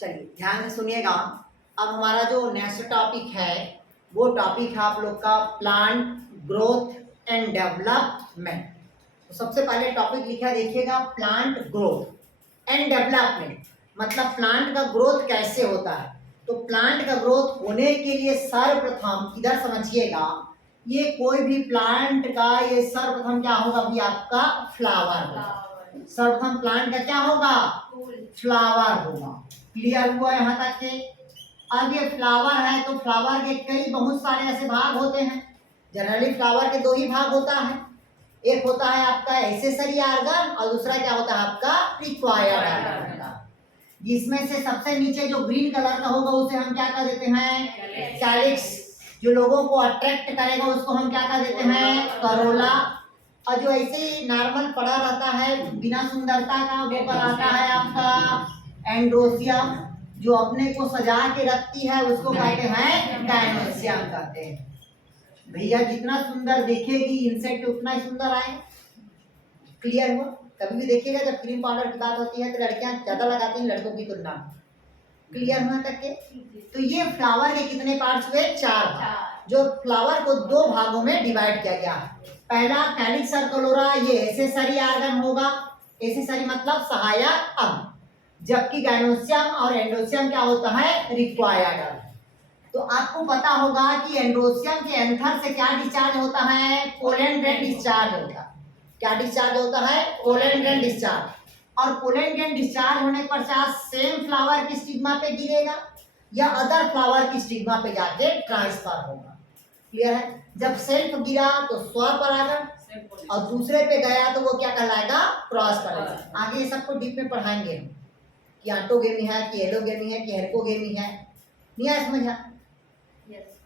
चलिए ध्यान से सुनिएगा। अब हमारा जो नेक्स्ट टॉपिक है वो टॉपिक है आप लोग का प्लांट ग्रोथ एंड डेवलपमेंट। तो सबसे पहले टॉपिक लिखा देखिएगा प्लांट ग्रोथ एंड डेवलपमेंट, मतलब प्लांट का ग्रोथ कैसे होता है। तो प्लांट का ग्रोथ होने के लिए सर्वप्रथम इधर समझिएगा, ये कोई भी प्लांट का ये सर्वप्रथम क्या होगा भी आपका फ्लावर होगा। सर्वप्रथम प्लांट का क्या होगा, फ्लावर होगा। क्लियर हुआ यहाँ तक के। अब ये फ्लावर है तो फ्लावर के कई बहुत सारे ऐसे भाग होते हैं। जनरली फ्लावर के दो ही भाग होता है, एक होता है आपका एसेसरी ऑर्गन और दूसरा क्या होता है आपका रिक्वायर्ड ऑर्गन का। जिसमें से सबसे नीचे जो ग्रीन कलर का होगा उसे हम क्या कर देते हैं, कैलिक्स। जो लोगों को अट्रैक्ट करेगा उसको हम क्या कर देते हैं, करोला। और जो ऐसे ही नॉर्मल पड़ा रहता है बिना सुंदरता का वो कहलाता है आपका एंड्रोसियम। जो अपने को सजा के रखती है उसको कहते हैं गायनोसियम कहते हैं। भैया जितना सुंदर देखेगी इंसेक्ट उतना ही सुंदर आए। क्लियर हुआ। कभी भी देखिएगा जब क्रीम पाउडर की बात होती है तो लड़कियां ज्यादा लगाती हैं लड़कों की तुलना में। क्लियर हुआ तक के। तो ये फ्लावर के कितने पार्ट्स हुए, 4 भाग। जो फ्लावर को 2 भागों में डिवाइड किया गया है। पहला कैलिक्स और कलोरा ये एसेसरी ऑर्गन होगा, एसेसरी मतलब सहायक अंग, जबकि गायनोसियम और एंडोसियम क्या होता है, रिक्वायर्ड अंग। तो आपको पता होगा कि एंड्रोसियम के एंथर से क्या डिस्चार्ज होता है, पोलन ग्रैंड डिस्चार्ज होता है। क्या डिस्चार्ज होता है, पोलन ग्रैंड डिस्चार्ज। और पोलन ग्रैंड डिस्चार्ज होने के पश्चात सेम फ्लावर की स्टिग्मा पे गिरेगा या अदर फ्लावर की स्टिग्मा पे जाके ट्रांसफर होगा। क्लियर है। जब सेल्फ गिरा तो स्वपरागण और दूसरे पे गया तो वो क्या कहलाएगा, क्रॉस परागण। आगे ये सबको डीप में पढ़ाएंगे हम कि ऑटोगेमी है कि एलोगेमी है कि हेटेरोगेमी है, नहीं आया समझा।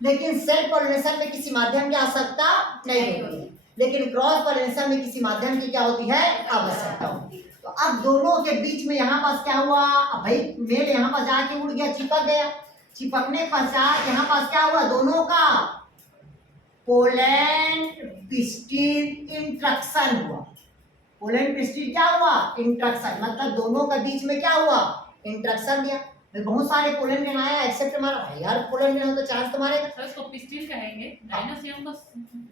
लेकिन सेल्फ पॉलिनेशन में किसी माध्यम की आवश्यकता नहीं होती, लेकिन क्रॉस पॉलिनेशन में किसी माध्यम की क्या होती है, आवश्यकता होती है। तो अब दोनों के बीच में यहाँ पास क्या हुआ, अब भाई मेल यहाँ पास जाके उड़ गया, चिपक गया। चिपकने पश्चात यहाँ पास क्या हुआ, दोनों का पोलन पिस्टिल इंट्रक्शन हुआ। पोलन पिस्टिल क्या हुआ, इंट्रक्शन, मतलब दोनों के बीच में क्या हुआ, इंट्रक्शन दिया। बहुत सारे पोलन ग्रेन आया एक्सेप्ट हमारा भाई यार पोलन ग्रेन हो तो चांस तुम्हारे सर इसको पिस्टिल कहेंगे। गायनोसियम को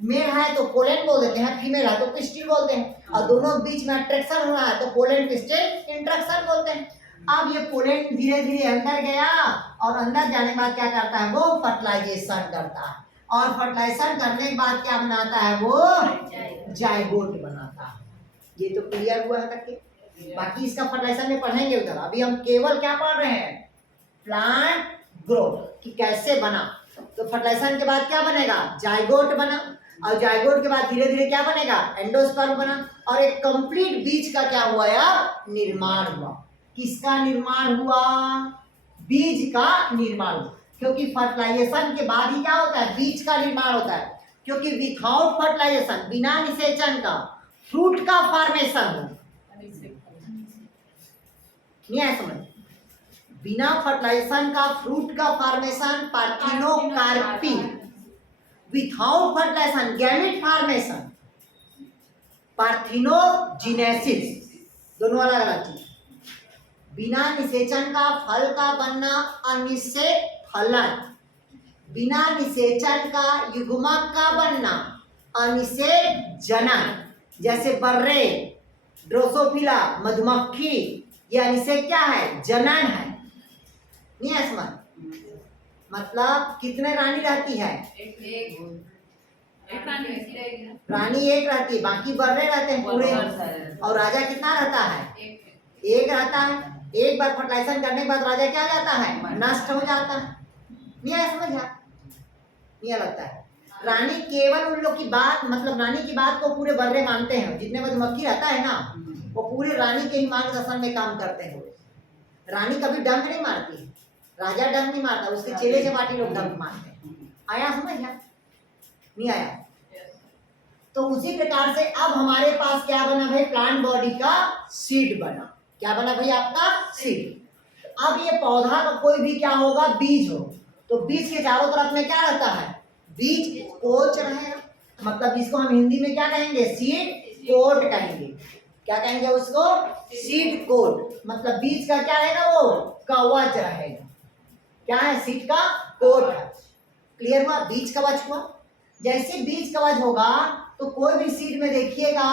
मेल है तो पोलन बोल देते हैं, फीमेल है तो पिस्टिल बोलते हैं। और दोनों के बीच में अट्रैक्शन हो रहा है तो पोलन पिस्टिल इंट्रक्शन बोलते हैं। अब ये पोलन धीरे धीरे अंदर गया और अंदर जाने के बाद क्या करता है, वो फर्टिलाइजेशन करता है। और फर्टिलाइजेशन करने के बाद क्या बनाता है, वो जाइगोट बनाता है। ये तो क्लियर हुआ है तक के। बाकी इसका फर्टिलाइजेशन में पढ़ेंगे उधर। अभी हम केवल क्या पढ़ रहे हैं, प्लांट ग्रोथ कि कैसे बना। तो फर्टिलाइजेशन के बाद क्या बनेगा, जाइगोट बना। और जाइगोट के बाद धीरे धीरे क्या बनेगा, एंडोस्पर्म बना। और एक कंप्लीट बीज का क्या हुआ यार, निर्माण हुआ। किसका निर्माण हुआ, बीज का निर्माण हुआ। क्योंकि फर्टिलाइजेशन के बाद ही क्या होता है, बीज का निर्माण होता है। क्योंकि विदाउट फर्टिलाइजेशन, बिना निषेचन का फ्रूट का फॉर्मेशन हो नहीं है समझ। बिना फर्टिलाइजेशन का फ्रूट का formation parthenocarpy, without fertilisation gamete formation parthenogenesis, दोनों अलग अलग चीज। बिना निषेचन का फल का बनना अनिषेक फलन, बिना निषेचन का युग्मक का बनना अनिषेक जनन। जैसे बर्रे, ड्रोसोफिला, मधुमक्खी, ये अनिषेक क्या है, जनन है। नहीं है समझ। मतलब कितने रानी रहती है, एक रानी एक रहती है, बाकी बर्रे रहते हैं पूरे। और राजा कितना रहता है, एक रहता है। एक बार फर्टिलाइजेशन करने के बाद राजा क्या जाता है, नष्ट हो जाता है। नहीं आया समझ। नहीं लगता है। रानी केवल उन लोग की बात, मतलब रानी की बात को पूरे बर्रे मानते हैं। जितने मधुमक्खी रहता है ना वो पूरे रानी के ही मार्गदर्शन में काम करते हैं। रानी कभी डंक नहीं मारती, राजा डंक नहीं मारता, उसके चेले चपाटी लोग डंक मारते हैं। आया समझ नहीं आया। तो उसी प्रकार से अब हमारे पास क्या बना भाई, प्लांट बॉडी का सीड बना। क्या बना भाई, आपका सीड। अब ये पौधा का कोई भी क्या होगा, बीज हो, तो बीज के चारों तरफ में क्या रहता है, बीज कोच रहेगा। मतलब इसको हम हिंदी में क्या कहेंगे, सीड कोट कहेंगे। क्या कहेंगे उसको? Seed coat. मतलब बीज का क्या रहेगा? वो कवच रहेगा। क्या है? सीड का कोट है। क्लियर हुआ? बीज कवच हुआ। जैसे बीज कवच होगा तो कोई भी सीड में देखिएगा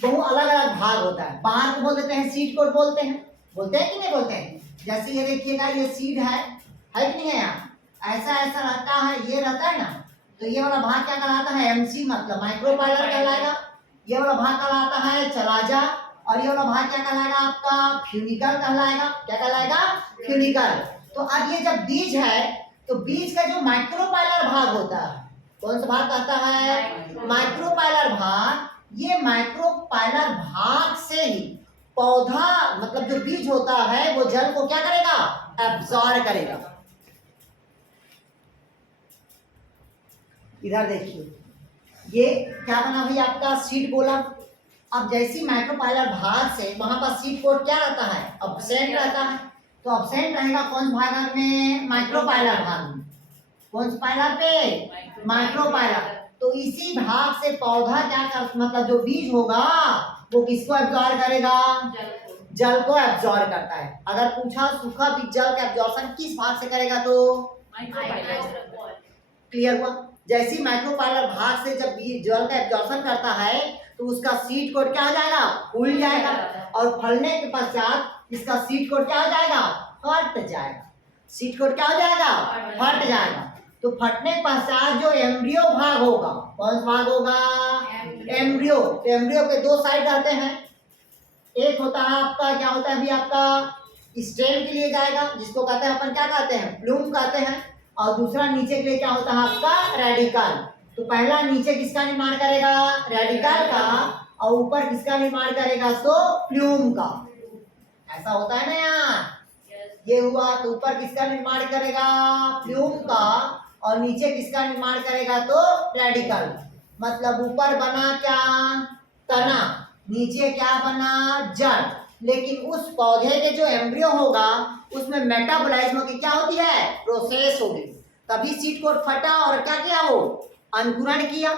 बहुत अलग अलग भाग होता है। बाहर को बोल देते हैं सीड कोट बोलते हैं कि नहीं बोलते हैं? जैसे ये देखिएगा, ये सीड है कि नहीं है? यहाँ ऐसा ऐसा रहता है, ये रहता है ना, तो ये वाला भाग क्या कहलाता है? एमसी, मतलब माइक्रोपाइलर कहलाएगा। ये वाला भाग कहलाता है चलाजा, और ये वाला भाग क्या कहलाएगा? आपका फ्यूनिकल कहलाएगा। क्या कहलाएगा? फ्यूनिकल। तो अब ये जब बीज है तो बीज का जो माइक्रोपाइलर भाग होता है, कौन सा भाग कहता है? माइक्रोपाइलर भाग। ये माइक्रोपाइलर भाग से ही पौधा, मतलब जो बीज होता है, वो जल को क्या करेगा? एब्जॉर्ब करेगा। इधर देखिए, ये क्या बना भाई? आपका सीड बोला। अब जैसी माइक्रोपाइलर भाग से वहां पर सीड कोट क्या रहता है? अब्सेंट रहता है। तो अब्सेंट रहेगा कौन भाग में? माइक्रोपाइलर भाग में। कौन सा पाइलर पे? माइक्रोपाइलर। तो इसी भाग से पौधा क्या कर, मतलब जो बीज होगा वो किसको एब्जॉर्ब करेगा? जल को एब्जॉर्ब करता है। अगर पूछा सूखा बीज जल का एब्जॉर्प्शन किस भाग से करेगा तो क्लियर हुआ? जैसी माइक्रोपाइलर भाग से जब बीज जल का एब्जॉर्प्शन करता है तो उसका सीड कोट क्या हो जाएगा? फूल जाएगा, और फलने के पश्चात इसका सीड कोट क्या हो जाएगा? फट जाएगा। सीड कोट क्या हो जाएगा? फट जाएगा। तो फटने के पश्चात जो एम्ब्रियो भाग होगा, कौन सा भाग होगा? एम्ब्रियो। तो एम्ब्रियो के दो साइड रहते हैं। एक होता है आपका, क्या होता है अभी आपका? स्टेम के लिए जाएगा, जिसको कहते हैं अपन क्या कहते हैं? प्लूम कहते हैं। और दूसरा नीचे के लिए क्या होता है आपका? रेडिकल। तो पहला नीचे किसका निर्माण करेगा? रेडिकल का। और ऊपर किसका निर्माण करेगा? तो प्लूम का। ऐसा होता है ना यार? ये हुआ तो ऊपर किसका निर्माण करेगा? प्लूम का। और नीचे किसका निर्माण करेगा? तो रेडिकल। मतलब ऊपर बना क्या? तना। नीचे क्या बना? जड़। लेकिन उस पौधे के जो एम्ब्रियो होगा उसमें मेटाबॉलिज्म की क्या होती है? प्रोसेस होगी। तभी सीड कोट फटा और क्या किया? वो अंकुरण किया।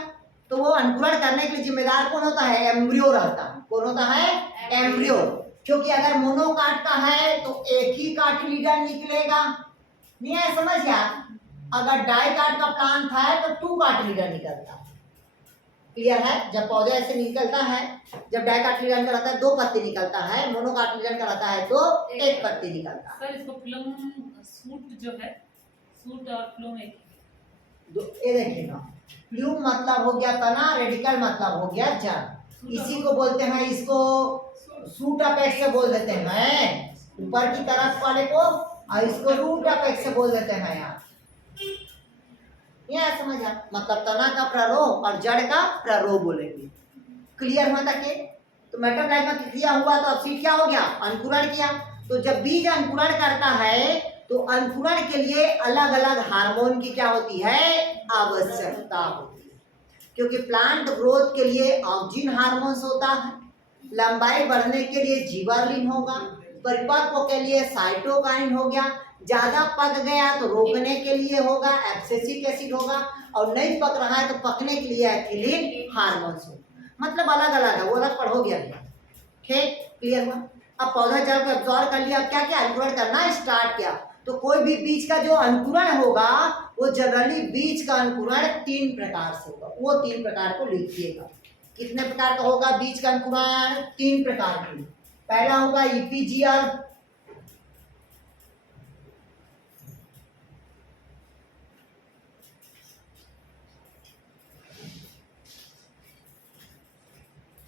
तो वो अंकुरण करने के लिए जिम्मेदार कौन होता है? एम्ब्रियो रहता है। कौन होता है? एम्ब्रियो। क्योंकि अगर मोनोकाट का है तो एक ही कार्टिलीडन निकलेगा, नहीं है? समझ गया? अगर डाइकाट का प्लांट है तो टू कार्टिलीडन निकलता है। क्लियर है? जब पौधे ऐसे निकलता है, जब डाइकार्टिलीडन का रहता है दो पत्ती निकलता है, मोनोकार्टिलीडन का रहता है तो एक पत्ती निकलता है। सर इसको प्लम सूट जो है, सूट और प्लम एक ये देखिएगा, प्लूम मतलब हो गया तना, रेडिकल मतलब हो गया जड़। इसी को बोलते हैं, इसको सूट अपेक्स से बोल देते हैं ऊपर की तरफ वाले को, और इसको रूट अपेक्स से बोल देते हैं यार। यह समझ आ? मतलब तना का प्ररोह और जड़ का प्ररोह बोलेंगे। क्लियर हुआ तक? तो मेटाबॉलिज्म की क्रिया हुआ तो अब सीड क्या हो गया? अंकुरण किया। तो जब बीज अंकुरण करता है तो अंकुरण के लिए अलग अलग हार्मोन की क्या होती है? आवश्यकता होती है। क्योंकि प्लांट ग्रोथ के लिए ऑक्सिन हार्मोन्स होता है, लंबाई बढ़ने के लिए जिबर्लिन होगा, परिपक्व के लिए साइटोकाइन हो गया, ज्यादा पक गया तो रोकने के लिए होगा एब्सिसिक एसिड होगा, और नहीं पक रहा है तो पकने के लिए एथिलीन हार्मोन्स होगा। मतलब अलग अलग है, वो अलग पढ़ोगे अभी। ठीक? क्लियर हुआ? अब पौधा जल को एब्जॉर्ब कर लिया, अब क्या क्या? अंकुरण करना स्टार्ट किया। तो कोई भी बीज का जो अंकुरण होगा वो जनरली बीज का अंकुरण 3 प्रकार से होगा। वो 3 प्रकार को लिखिएगा। कितने प्रकार का होगा बीज का अंकुरण? 3 प्रकार के। पहला होगा ईपीजीआर,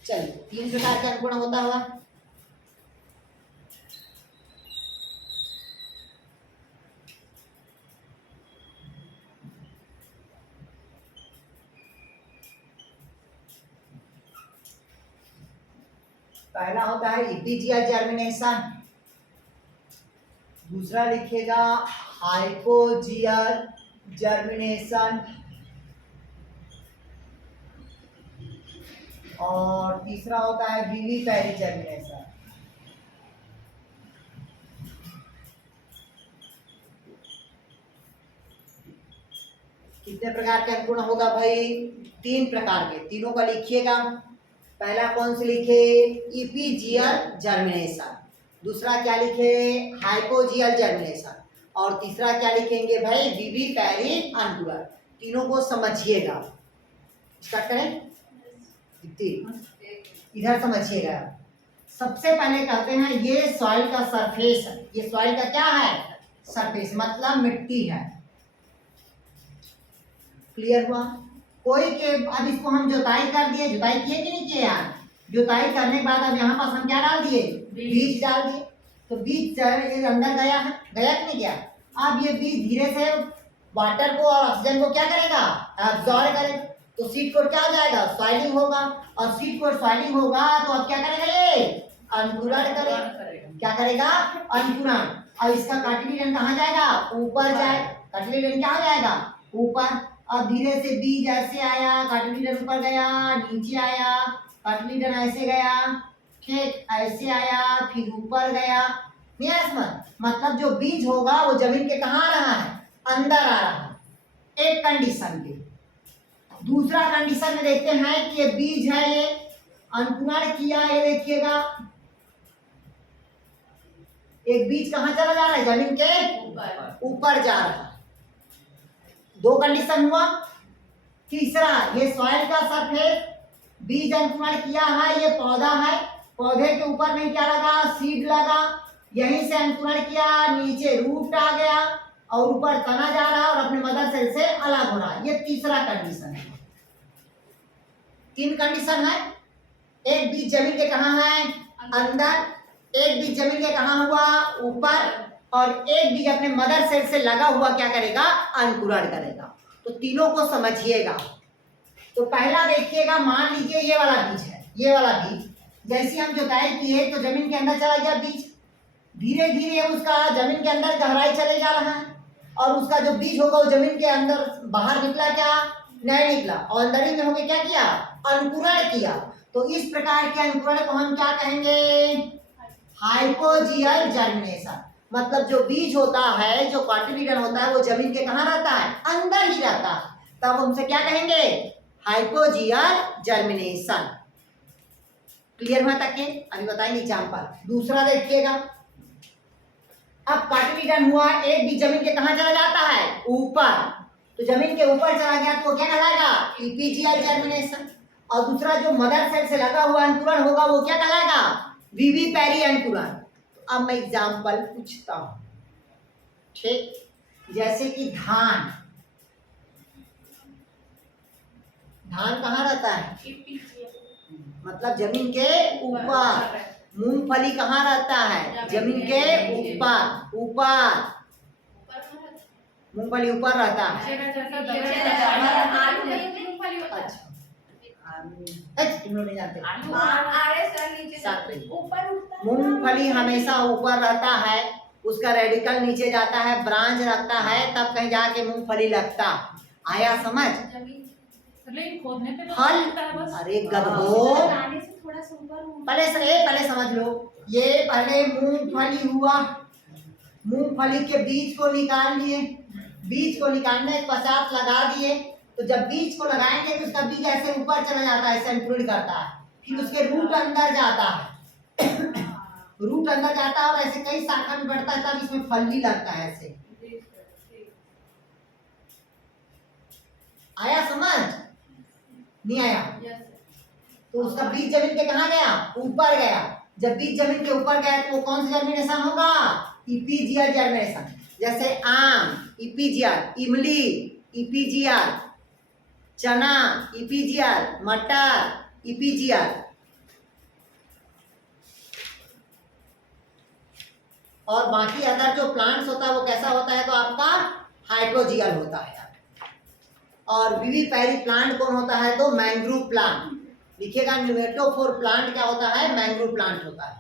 चलिए 3 प्रकार का अंकुरण होता हुआ। पहला होता है ईपीजीआर जर्मिनेशन, दूसरा लिखिएगा हाइपोजियर जर्मिनेशन, और तीसरा होता है विविपेरी जर्मिनेशन। कितने प्रकार के अंकुरण होगा भाई? 3 प्रकार के। तीनों का लिखिएगा। पहला कौन से लिखे? Epigeal germination. दूसरा क्या लिखे? Hypogeal germination. और तीसरा क्या लिखेंगे भाई? विविपैरी अंकुरण। तीनों को समझिएगा। स्टार्ट करें? इधर समझिएगा। सबसे पहले कहते हैं ये सॉइल का सरफेस है। ये सॉइल का क्या है? सरफेस, मतलब मिट्टी है। क्लियर हुआ? कोई के अब इसको हम जुताई कर दिए। जुताई किए कि नहीं किए यार? जुताई करने के बाद अब यहाँ पास हम क्या डाल दिए? बीज डाल दिए। तो बीज अंदर गया है, गया कि नहीं गया? अब ये बीज धीरे से वाटर को और ऑक्सीजन को क्या करेगा? एब्जॉर्ब करेगा। तो सीड कोट क्या हो जाएगा? सॉइलिंग होगा। और सीड कोट सॉइलिंग होगा तो अब क्या करेगा? ये अंकुरण करेगा। क्या करेगा? अंकुरण। अब इसका कार्टिलेजन कहाँ जाएगा? ऊपर जाए। कार्टिलेजन क्या हो जाएगा? ऊपर। अब धीरे से बीज ऐसे आया, कार्टिलेजन ऊपर गया, नीचे आया, कार्टिलेजन ऐसे गया, ठीक ऐसे आया, फिर ऊपर गया। यस मतलब जो बीज होगा वो जमीन के कहाँ आ रहा है? अंदर आ रहा है। एक कंडीशन के। दूसरा कंडीशन में देखते हैं कि ये बीज है, ये अंकुरण किया, ये देखिएगा एक बीज कहाँ चला जा रहा है? जमीन के ऊपर जा रहा है। दो कंडीशन हुआ। तीसरा, ये सॉइल का सरफेस, बीज अंकुरण किया है, ये पौधा है, पौधे के ऊपर में क्या लगा? सीड लगा, यहीं से अंकुरण किया, नीचे रूट आ गया और ऊपर तना जा रहा है और अपने मदर सेल से अलग हो रहा है। ये तीसरा कंडीशन है। तीन कंडीशन है। एक बीज जमीन के कहाँ है? अंदर। एक बीज जमीन के कहाँ हुआ? ऊपर। और एक बीज अपने मदर सेल से लगा हुआ क्या करेगा? अंकुरण करेगा। तो तीनों को समझिएगा। तो पहला देखिएगा, मान लीजिए ये वाला बीज है, ये वाला बीज जैसे हम जुताई किए तो जमीन के अंदर चला गया बीज। धीरे धीरे उसका जमीन के अंदर गहराई चले जा रहा है और उसका जो बीज होगा वो जमीन के अंदर बाहर निकला क्या? नहीं निकला। और अंदर ही में होके क्या किया? अंकुरण किया। तो इस प्रकार के अंकुरण को हम क्या कहेंगे? Hypogeal germination. मतलब जो बीज होता है, जो कार्टिलेजन होता है, वो जमीन के कहाँ रहता है? अंदर ही रहता है। तब हमसे क्या कहेंगे? Hypogeal germination. क्लियर हुआ तक के? अभी बताएंगे एग्जांपल। दूसरा देखिएगा, अब कार्टिलेजन हुआ, एक बीज जमीन के कहाँ चला जाता है? ऊपर। तो जमीन के ऊपर चला गया तो क्या कहलाएगा? Epigeal germination. और दूसरा जो मदर सेल से लगा हुआ अंकुरण होगा वो क्या कहलाएगा? विविपैरी अंकुरण। तो अब मैं एग्जांपल पूछता हूं, ठीक? जैसे कि धान, धान कहाँ रहता है? मतलब जमीन के ऊपर। मूंगफली कहाँ रहता है? जमीन के ऊपर। ऊपर मूंगफली ऊपर रहता है। अच्छा, तुम लोग नहीं जानते। मूंगफली हमेशा ऊपर रहता है, उसका रेडिकल नीचे जाता है, ब्रांच रखता है, तब कहीं जाके मूंगफली लगता। आया समझ? फल, अरे गधो, पहले समझ लो। ये पहले मूंगफली हुआ, मूंगफली के बीज को निकाल लिए, बीज को निकालने के पश्चात लगा दिए। तो जब बीज को लगाएंगे तो उसका बीज ऐसे ऊपर चला जाता है, ऐसे अंकुरित करता है, फिर उसके रूट अंदर जाता है रूट अंदर जाता है और ऐसे कई शाखा में बढ़ता है, तब इसमें फली लगता है ऐसे। आया समझ? नहीं आया? तो उसका बीज जमीन के कहाँ गया? ऊपर गया। जब बीज जमीन के ऊपर गया तो वो कौन सा जर्मिनेशन होगा? Epigeal germination. जैसे आम इपीजियल, इमली इपीजियल, चना इपीजियल, मटर इपीजियल। और बाकी अदर जो प्लांट्स होता है वो कैसा होता है? तो आपका हाइड्रोजियल होता है। और विविपैरी प्लांट कौन होता है? तो मैंग्रोव प्लांट। लिखिएगा, न्यूमेटोफोर प्लांट क्या होता है? मैंग्रोव प्लांट होता है।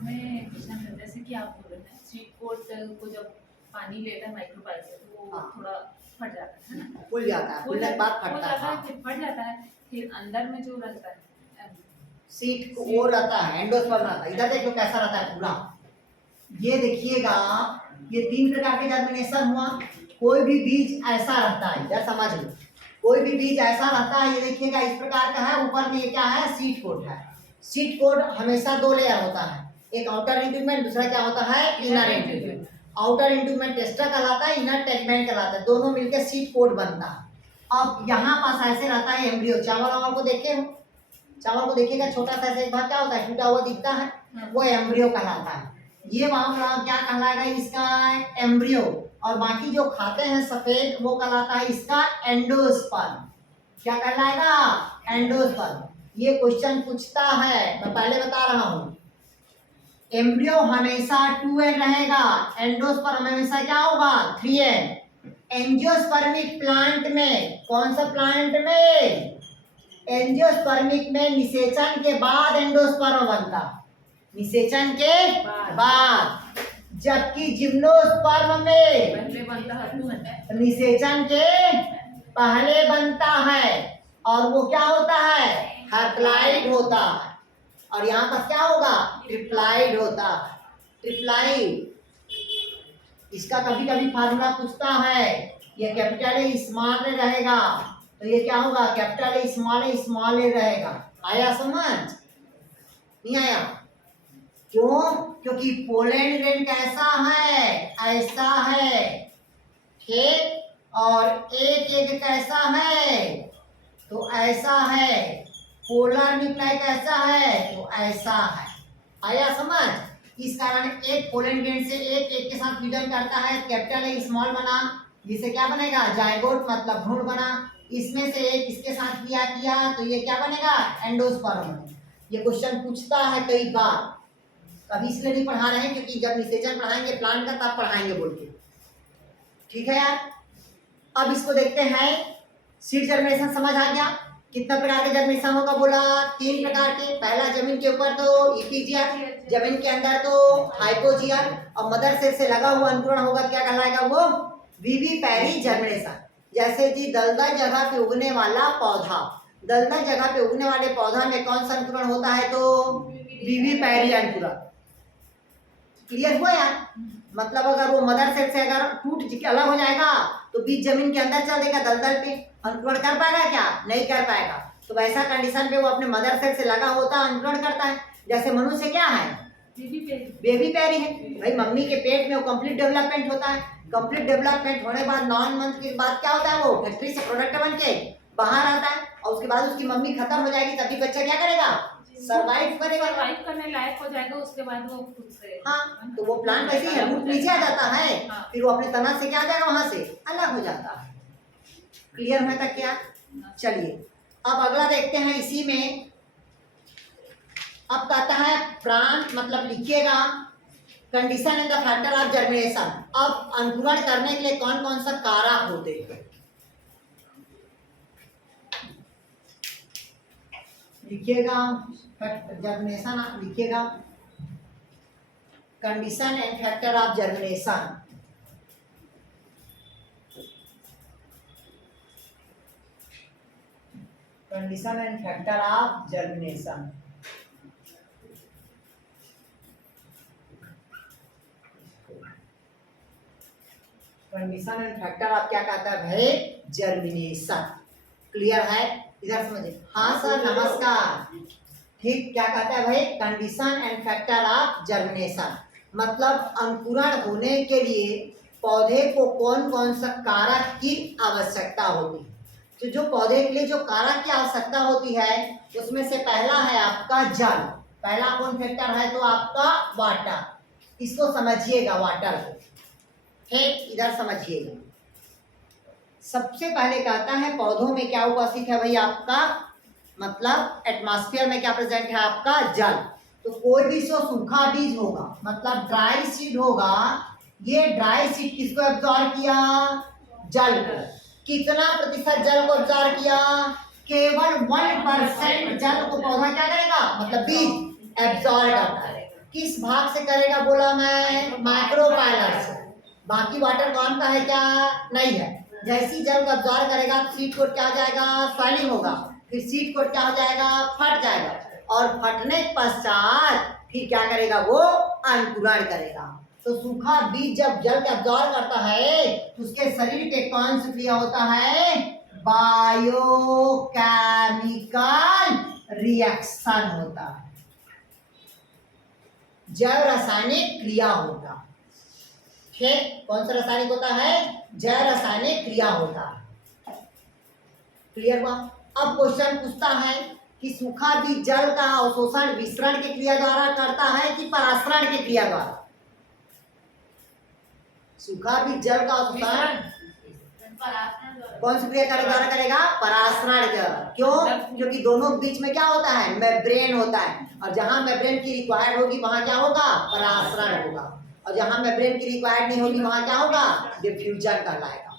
इसमें क्वेश्चन है जैसे कि आप बोल रहे हैं स्वीट कोट को जब पानी लेता है माइक्रोबायो से तो वो हाँ। थोड़ा फट जाता है ना, फूल जाता है, फूलने के बाद फूल फटता जाता है है। फिर फट जाता है, फिर अंदर में जो रहता है सीट को वो रहता है, एंडोस्पर्म रहता है। इधर देखो कैसा रहता है पूरा, ये देखिएगा, ये 3 प्रकार के जर्मिनेशन हुआ। कोई भी बीज ऐसा रहता है, इधर समझ लो, कोई भी बीज ऐसा रहता है, ये देखिएगा इस प्रकार का है, ऊपर में ये क्या है, सीड कोट है। सीड कोट हमेशा 2 लेयर होता है, एक आउटर इंटीग्यूमेंट, दूसरा क्या होता है, इनर इंटीग्यूमेंट। आउटर इंटीग्यूमेंट टेस्टा कहलाता है, इनर टेगमेंट कहलाता है, दोनों मिलकर सीड कोट बनता है। अब यहाँ पास ऐसे रहता है एम्ब्रियो। चावल को देखे हो, चावल को देखिएगा, छोटा सा ऐसे एक भाग क्या होता है, टूटा हुआ दिखता है, वो एम्ब्रियो कहलाता है। ये वहां क्या कहलाएगा, इसका एम्ब्रियो। और बाकी जो खाते हैं सफेद, वो कहलाता है इसका एंडोस्पर्म। क्या कहलाएगा, एंडोस्पर्म। ये क्वेश्चन पूछता है, मैं पहले बता रहा हूँ, एम्ब्रियो हमेशा 2n रहेगा, एंडोस्पर्म हमेशा क्या होगा, 3n। एंजियोस्पर्मिक प्लांट में, कौन सा प्लांट में, एंजियोस्पर्मिक में निषेचन के बाद एंडोस्पर्म बनता, निषेचन के बाद। जबकि जिम्नोस्पर्म में पहले बनता है निषेचन के पहले बनता है, और वो क्या होता है, हैप्लॉइड होता है। और यहाँ पर क्या होगा, ट्रिप्लाइड होता है, ट्रिप्लाइड। इसका कभी कभी फार्मूला पूछता है, ये कैपिटल ए स्मॉल ए रहेगा, तो ये क्या होगा, कैपिटल ए स्मॉल ए रहेगा। आया समझ, नहीं आया? क्यों? क्योंकि पोलैंड ग्रेन कैसा है, ऐसा है, ठीक। और एक एक कैसा है, तो ऐसा है। पोलर न्यूक्लियाई कैसा है, तो ऐसा है। आया समझ? इस कारण एक पोलैंड ग्रेन से एक एक के साथ फ्यूजन करता है, कैपिटल ए स्मॉल बना, जिससे क्या बनेगा, जायगोट मतलब भ्रूण बना। इसमें से एक इसके साथ किया तो ये क्या बनेगा, एंडोस्पर्म। ये क्वेश्चन पूछता है कई बार, कभी इसलिए नहीं पढ़ा रहे हैं क्योंकि जब निषेचन पढ़ाएंगे प्लांट का तब पढ़ाएंगे बोल के, ठीक है यार। अब इसको देखते हैं, सीड जर्मिनेशन समझ आ गया। कितना प्रकार के जर्मिनेशन होगा बोला, 3 प्रकार के। पहला जमीन के ऊपर तो इपीजियर, जमीन के अंदर तो हाइपोजियर, और मदर सेल से लगा हुआ अंकुरण होगा, क्या कहलाएगा वो, विविपैरी जर्मिनेशन। जैसे जी दलदल जगह पे उगने वाला पौधा, दलदल जगह पे उगने वाले पौधा में कौन सा अंकुरण होता है, तो विविपैरी अंकुरण। क्लियर हुआ यार? मतलब अगर वो मदर सेल से अगर टूट के अलग हो जाएगा तो बीज जमीन के अंदर चल देगा, दलदल पे अंकुरण कर पाएगा क्या, नहीं कर पाएगा। तो वैसा कंडीशन पे वो अपने मदर सेल से लगा होता अंकुरण करता है। जैसे मनुष्य क्या है, बेबी पैरी है भाई, मम्मी के पेट में वो कंप्लीट डेवलपमेंट होता है। कंप्लीट डेवलपमेंट होने के बाद 9 मंथ के बाद क्या होता है, वो फैक्ट्री से प्रोडक्ट बन के बाहर आता है, और उसके बाद उसकी मम्मी खत्म हो जाएगी, तभी बच्चा क्या करेगा, सर्वाइव करेगा, सर्वाइव करने लायक हो जाएगा, उसके बाद वो खुद से, हाँ। तो वो प्लांट वैसे ही है, रूट नीचे आ जाता है, फिर वो अपने तना से क्या आ जाएगा, वहां से अलग हो जाता है। क्लियर है तक क्या? चलिए अब अगला देखते हैं इसी में। अब कहता है प्लांट, मतलब लिखिएगा condition and the factor of germination. अब अंकुरण करने के लिए कौन कौन सा कारक होते हैं, लिखिएगा। जर्मिनेशन लिखिएगा, condition and factor of germination. Condition and factor of germination. Condition and factor आप क्या कहता है भाई, जर्मिनेशन। क्लियर है? इधर समझिए। हाँ सर नमस्कार। ठीक, क्या कहता है भाई, condition and factor of germination, मतलब अंकुरण होने के लिए पौधे को कौन कौन सा कारक की आवश्यकता होती है। तो जो पौधे के लिए जो कारक की आवश्यकता होती है उसमें से पहला है आपका जल। पहला कौन फैक्टर है, तो आपका वाटर। इसको समझिएगा, वाटर को, ठीक, इधर समझिएगा। सबसे पहले कहता है पौधों में क्या उपस्थित है भाई, आपका मतलब एटमॉस्फेयर में क्या प्रेजेंट है, आपका जल। तो कोई भी सो सूखा बीज होगा, मतलब ड्राई सीड होगा, ये ड्राई सीड किसको एब्जॉर्ब किया, जल को। कितना प्रतिशत जल को एब्जॉर्ब किया, केवल 1% जल को पौधा क्या करेगा, मतलब बीज एब्जॉर्ब करता है। किस भाग से करेगा बोला मैं, माइक्रोपाइलर से। बाकी वाटर कौन का है क्या, नहीं है। जैसी जल को अब्जॉर्ब करेगा तो सीड कोट क्या हो जाएगा, स्वेलिंग होगा, फिर सीड कोट क्या हो जाएगा, फट जाएगा, और फटने के पश्चात फिर क्या करेगा वो, अंकुरण करेगा। तो सूखा बीज जब जल को अब्जॉर्ब करता है तो उसके शरीर पे कौन सी क्रिया होता है, बायोकेमिकल रिएक्शन होता है, जैव रासायनिक क्रिया होता है। ठीक, कौन सा रासायनिक होता है, जैव रासायनिक क्रिया होता है। क्लियर हुआ। अब क्वेश्चन पूछता है कि सूखा बीज जल का अवशोषण विसरण की क्रिया द्वारा करता है कि परासरण की क्रिया द्वारा। सूखा बीज जल का अवशोषण कौन सी क्रिया के द्वारा करेगा, परासरण। क्यों, क्योंकि दोनों के बीच में क्या होता है, मेम्ब्रेन होता है, और जहां मेम्ब्रेन की रिक्वायर्ड होगी वहां क्या होगा, परासरण होगा, और जहां मेम्ब्रेन की रिक्वायर्ड नहीं होगी वहां क्या होगा, डिफ्यूजन कहलाएगा,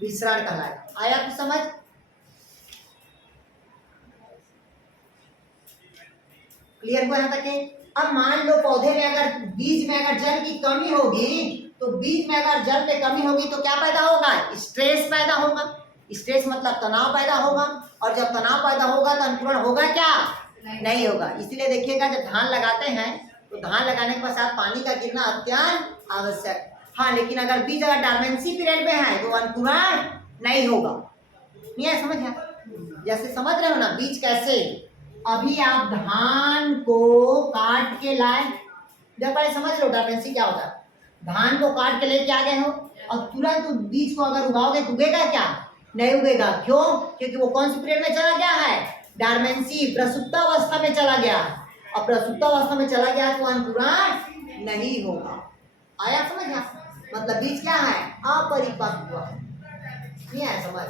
विसरण कहलाएगा। आया कुछ समझ। क्लियर हुआ यहाँ तक के। अब मान लो पौधे में अगर बीज में अगर जल की कमी होगी, तो बीज में अगर जल में कमी होगी तो क्या पैदा होगा, स्ट्रेस पैदा होगा। स्ट्रेस मतलब तनाव पैदा होगा, और जब तनाव पैदा होगा तो अंकुरण होगा क्या, नहीं होगा। इसलिए देखिएगा जब धान लगाते हैं तो धान लगाने के पश्चात पानी का गिरना अत्यंत आवश्यक। हाँ, लेकिन अगर बीज अगर डॉर्मेंसी पीरियड में है तो अंकुरण नहीं होगा। नहीं है समझ है, जैसे समझ रहे हो ना बीज कैसे। अभी आप धान को काट के लाए, जब पहले समझ लो डॉर्मेंसी क्या होता है। धान को काट के लेके आ गए हो और तुरंत उस बीज को अगर उगाओगे तो उगेगा क्या, नहीं उगेगा। क्यों, क्योंकि वो कौन सी पीरियड में चला गया है, डॉर्मेंसी, प्रसुप्तावस्था में चला गया। अब प्रसुप्तावस्था में चला गया तो अंकुरण नहीं होगा। आया समझ में, मतलब बीज क्या है, अपरिपक्व। नहीं आया समझ।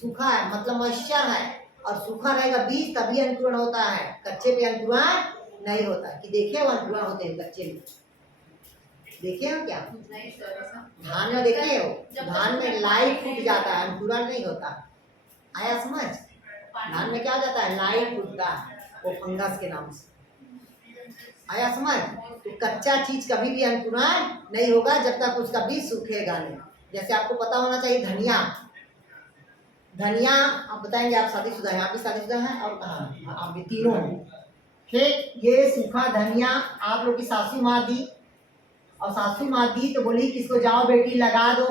सूखा है मतलब मॉइस्चर है, और सूखा रहेगा बीज तभी अंकुरण होता है, कच्चे पे अंकुरण नहीं होता। कि देखे वो अंकुरण होते हैं कच्चे में, देखे हो क्या, धान में देखे हो, धान में लाई फूट जाता है, अंकुरण नहीं होता। आया समझ। धान में क्या हो जाता है, लाई फूटता है, वो फंगस के नाम से। आया समझ। तो कच्चा चीज कभी भी अंकुरण नहीं होगा जब तक उसका बीज सूखेगा नहीं। जैसे आपको पता होना चाहिए धनिया, धनिया आप बताएंगे, आप शादीशुदा हैं, आप भी शादीशुदा हैं और कहाँ आप भी तीनों हैं। ठीक, ये सूखा धनिया आप लोग की सासू माँ दी, और सासू माँ दी तो बोली कि इसको जाओ बेटी लगा दो।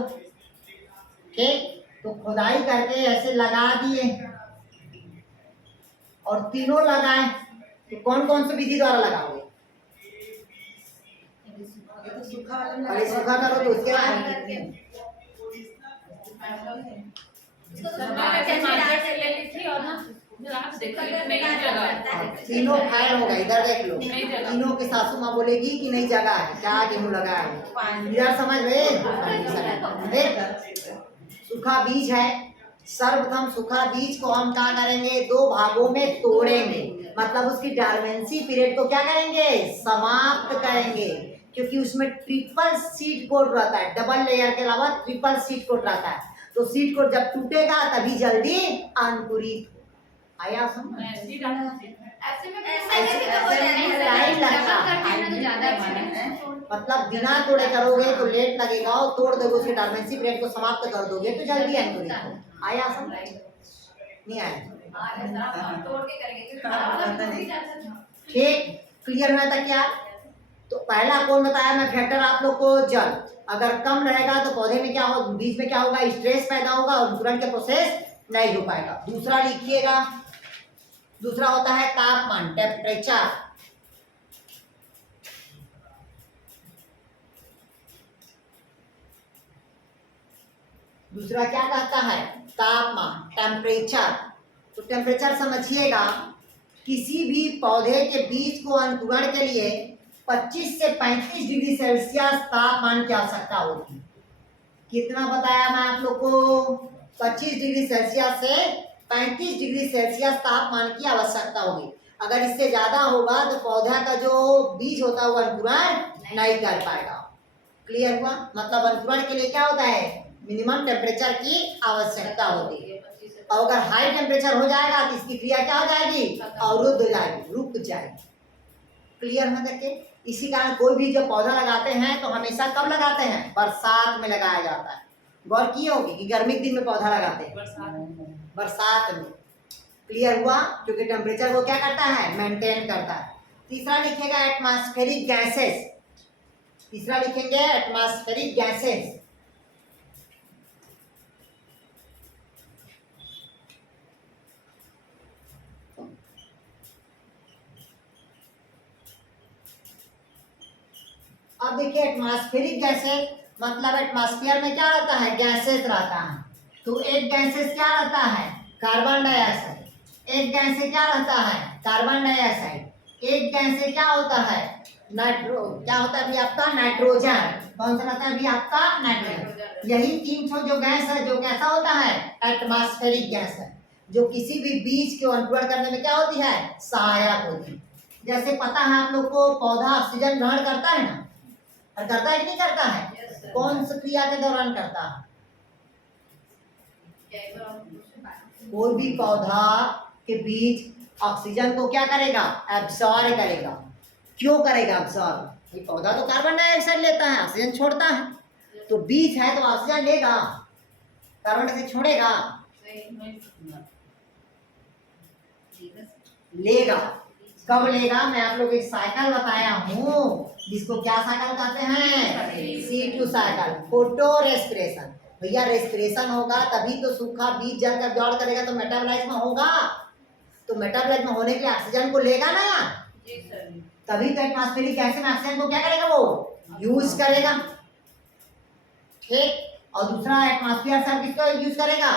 ठीक, तो खुदाई करके ऐसे लगा दिए, और तीनों लगाए। तो कौन कौन सी विधि द्वारा लगाओगे, पहले सूखा करो तो उसके बाद तीनों फैल होगा। इधर देख लो, तीनों की सासू माँ बोलेगी कि नहीं जगह है, क्या गेहूँ लगा है, इधर समझ रहे। सूखा बीज है, सर्वप्रथम सूखा बीज को हम क्या करेंगे, दो भागों में तोड़ेंगे, मतलब उसकी डॉर्मेंसी पीरियड को क्या करेंगे, समाप्त करेंगे। क्योंकि उसमें ट्रिपल सीड कोट रहता है, डबल लेयर के अलावा ट्रिपल सीड कोट रहता है। तो सीड कोट जब टूटेगा तभी जल्दी अंकुरित हो। आया समझ। मतलब बिना तोड़े करोगे तो लेट लगेगा, और तोड़ दोगे उसके डॉर्मेंसी पीरियड को समाप्त कर दोगे तो जल्दी अंकुरित हो। आया समझ, नहीं आया। ठीक, क्लियर हुआ था क्या। तो पहला कौन बताया मैं फैक्टर आप लोग को, जल। अगर कम रहेगा तो पौधे में क्या हो, बीज में क्या होगा, स्ट्रेस पैदा होगा और अंकुरण के प्रोसेस नहीं हो पाएगा। दूसरा लिखिएगा, दूसरा होता है तापमान, टेम्परेचर। दूसरा क्या कहता है, तापमान, टेम्परेचर। तो टेम्परेचर समझिएगा, किसी भी पौधे के बीज को अंकुरण के लिए 25 से 35 डिग्री सेल्सियस तापमान की आवश्यकता होती है। कितना बताया मैं आप लोग को, 25 डिग्री सेल्सियस से 35 डिग्री सेल्सियस तापमान की आवश्यकता होगी। अगर इससे ज्यादा होगा तो पौधा का जो बीज होता है वो अंकुरण नहीं कर पाएगा। क्लियर हुआ, मतलब अंकुरण के लिए क्या होता है, मिनिमम टेम्परेचर की आवश्यकता होती है। और अगर हाई टेम्परेचर हो जाएगा तो इसकी क्रिया क्या हो जाएगी, अवरुद्ध हो जाएगी, रुक जाएगी। क्लियर है करके। इसी कारण कोई भी जब पौधा लगाते हैं तो हमेशा कब लगाते हैं? बरसात में लगाया जाता है। गौर किए होगी कि गर्मी के दिन में पौधा लगाते हैं, बरसात में। क्लियर हुआ? क्योंकि टेम्परेचर को क्या करता है? मेंटेन करता है। तीसरा लिखेगा एटमॉस्फेरिक गैसेस। तीसरा लिखेंगे एटमॉस्फेरिक गैसेस। अब देखिए एटमॉस्फेरिक गैसेस मतलब एटमॉस्फेयर में क्या रहता है? गैसेस रहता है। तो एक गैसेस क्या रहता है? Carbon dioxide. एक गैसेस क्या रहता है? Carbon dioxide. एक गैसेस क्या होता है? क्या होता है अभी आपका? नाइट्रोजन। कौन सा रहता है अभी आपका? नाइट्रोजन। यही तीन ठो जो गैस है, जो कैसा होता है? एटमॉस्फेरिक गैस है, जो किसी भी बीज को अंकुरण करने में क्या होती है? सहायक होती है। जैसे पता है आप लोग को, पौधा ऑक्सीजन ग्रहण करता है ना, और करता है कि नहीं करता है? कौन सी क्रिया के दौरान करता है? कोई भी पौधा के बीज ऑक्सीजन को क्या करेगा? एब्सॉर्ब करेगा। क्यों करेगा एब्सॉर्ब? ये पौधा तो कार्बन डाइऑक्साइड लेता है, ऑक्सीजन छोड़ता है। तो बीज है तो ऑक्सीजन लेगा, कार्बन डाइऑक्साइड छोड़ेगा? लेगा। कब लेगा? मैं आप लोग एक साइकिल बताया हूँ, जिसको क्या साइकिल कहते हैं? C2 cycle. Photo respiration. भैया रेस्पिरेशन होगा तभी तो सूखा बीज जल कर जड़ करेगा तो मेटाबॉलाइज्म होगा। तो मेटाबॉलाइज्म होने के लिए ऑक्सीजन को लेगा ना यार, तभी तो एटमॉस्फेरिक गैस में ऑक्सीजन को क्या करेगा? वो यूज करेगा। ठीक। और दूसरा एटमॉस्फेयर से किसको यूज करेगा?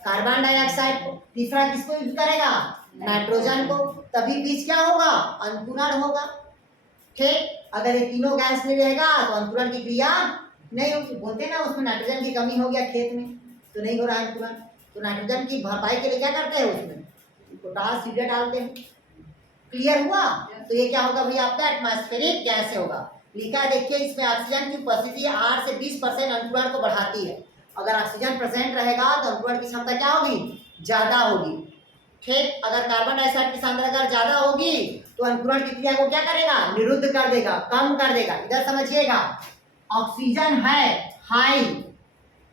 कार्बन डाइऑक्साइड को। तीसरा किसको यूज करेगा? नाइट्रोजन को। तभी बीज क्या होगा? अंकुरण होगा। ठीक। अगर ये तीनों गैस नहीं रहेगा तो अंकुरण की क्रिया नहीं होगी। बोलते ना उसमें नाइट्रोजन की कमी हो गया खेत में तो नहीं हो रहा अंकुरण। तो नाइट्रोजन की भरपाई के लिए क्या करते हैं? उसमें पोटाश यूरिया डालते हैं। क्लियर हुआ? तो ये क्या होगा भैया? आपका एटमॉस्फेरिक गैस होगा। लिखा है देखिए इसमें ऑक्सीजन की उपस्थिति 8 से 20% अंकुरण को बढ़ाती है। अगर ऑक्सीजन प्रेजेंट रहेगा तो अंकुरण की क्षमता क्या होगी? ज्यादा होगी। ठीक। अगर कार्बन डाइऑक्साइड की सांद्रता अगर ज्यादा होगी तो अंकुरण की क्रिया को क्या करेगा? निरुद्ध कर देगा, कम कर देगा। इधर समझिएगा, ऑक्सीजन है हाई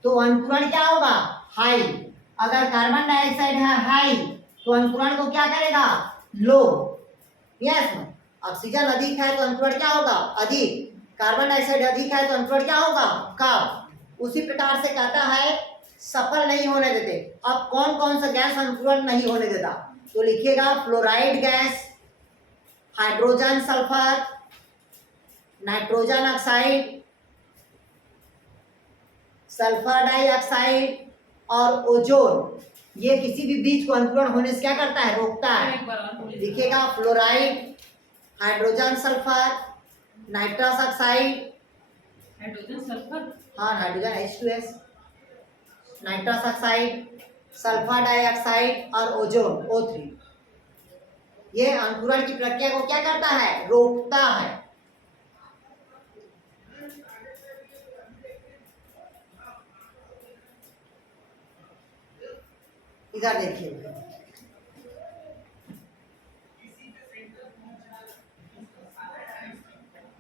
तो अंकुरण क्या होगा? हाई। अगर कार्बन डाइऑक्साइड है हाई तो अंकुरण को क्या करेगा? लो। यस। ऑक्सीजन अधिक है तो अंकुरण क्या होगा? अधिक। कार्बन डाइऑक्साइड अधिक है तो अंकुरण क्या होगा? कम। उसी प्रकार से कहता है सफल नहीं होने देते। अब कौन कौन सा गैस अंकुरण नहीं होने देता? तो लिखिएगा fluoride gas, hydrogen sulphur, nitrogen oxide, sulphur dioxide और ओजोन। ये किसी भी बीज को अंकुरण होने से क्या करता है? रोकता है। लिखिएगा fluoride, hydrogen sulphur, nitrous oxide, hydrogen sulphur, हाँ hydrogen H2S, nitrous oxide, sulphur dioxide और ओजोन O3। ये अंकुरण की प्रक्रिया को क्या करता है? रोकता है। इधर देखिए,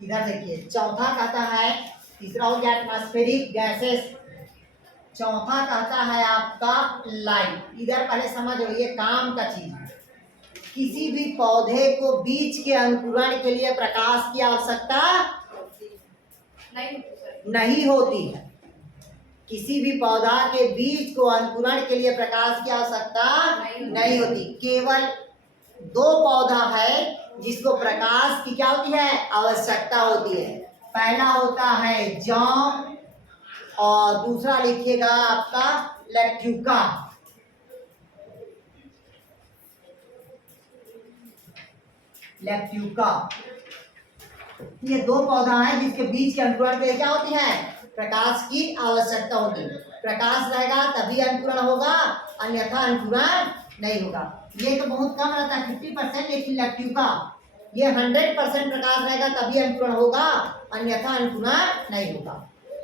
इधर देखिए चौथा कहता है, तीसरा हो गया एटमॉस्फेरिक गैसेस, चौथा कहता है आपका लाइट। इधर पहले समझ लो ये काम का चीज है। किसी भी पौधे को बीज के अंकुरण के लिए प्रकाश की आवश्यकता नहीं होती है। किसी भी पौधा के बीज को अंकुरण के लिए प्रकाश की आवश्यकता नहीं होती। केवल दो पौधा है जिसको प्रकाश की क्या होती है? आवश्यकता होती है। पहला होता है जौ और दूसरा लिखिएगा आपका लेट्यूका। लेट्यूका, ये दो पौधा है जिसके बीज के अंकुरण के लिए क्या होती है? प्रकाश की आवश्यकता होगी। प्रकाश रहेगा तभी अंकुरण होगा, अन्यथा अंकुरण नहीं होगा। ये तो बहुत कम रहता है 50%, लेकिन लेट्यूका ये 100% प्रकाश रहेगा तभी अंकुरण होगा, अन्यथा अंकुरण नहीं होगा।